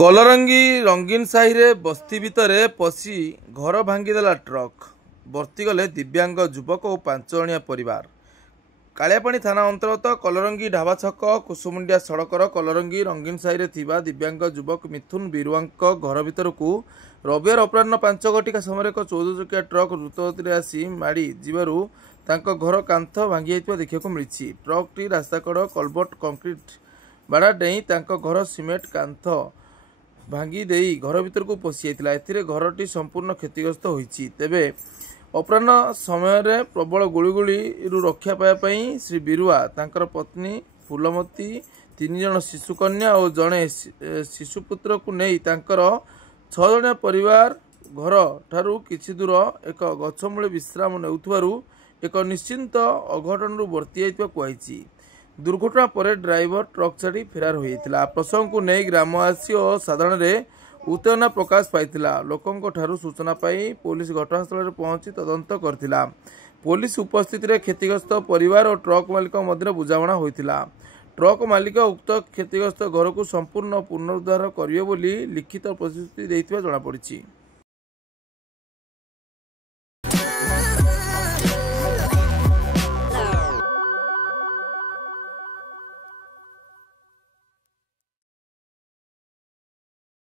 कलरंगी रंगीन साही रे बस्ती भितर पशि घर भांगीदेला ट्रक बर्तीगले दिव्यांग युवक और 5 जणिया परिवार। कालियापाणी थाना अंतर्गत कलरंगी ढाबा छक कुसुमुंडिया सड़कर कलरंगी रंगीन साही रे थिबा दिव्यांग युवक मिथुन बिरुआ घर भितर को रविवार अपराह 5 घटिका समय एक 14 चकिया ट्रक द्रुतगति आसी माड़ी जीवारु तांको घर कांथ भांगी जाइतिबा देखिବାକୁ मिली। ट्रकटी रास्ताकड़ कलवर्ट कंक्रीट बाड़ा डेई तांको घर सिमेंट कांथ भांगी देई घर भीतर को पशि जाइतिला। एथिरे घरटी संपूर्ण क्षतिग्रस्त होईछि। तेबे अपराह समय प्रबल गुड़गुड़ी रक्षा पाइबापी श्री बिरुआ तांकर पत्नी फूलमती 3 जण शिशुकन्या और जड़े शिशुपुत्र को नहीं तांकर 6 जणिया परिवार घर ठारू किछि दूर एक गछमूले विश्राम नेउथबारु एक निश्चिंत अघटन बर्ती जाइतिबा कुहाइछि। दुर्घटना पर ड्राइवर ट्रक छाड़ी फेरार होता। प्रसंग को नहीं ग्रामवासी और साधारण उत्तेजना प्रकाश पाइथिला। लोकों ठारू सूचना पाई पुलिस घटनास्थल में पहुंची तदंत करथिला। पुलिस उपस्थित रे क्षतिग्रस्त परिवार और ट्रक मालिक मध्य बुझामणा होइथिला। ट्रक मालिक उक्त क्षतिग्रस्त घर को संपूर्ण पुनरुद्धार करिवे बोली लिखित प्रतिश्रुति दैथिबा जणा पड़िछि।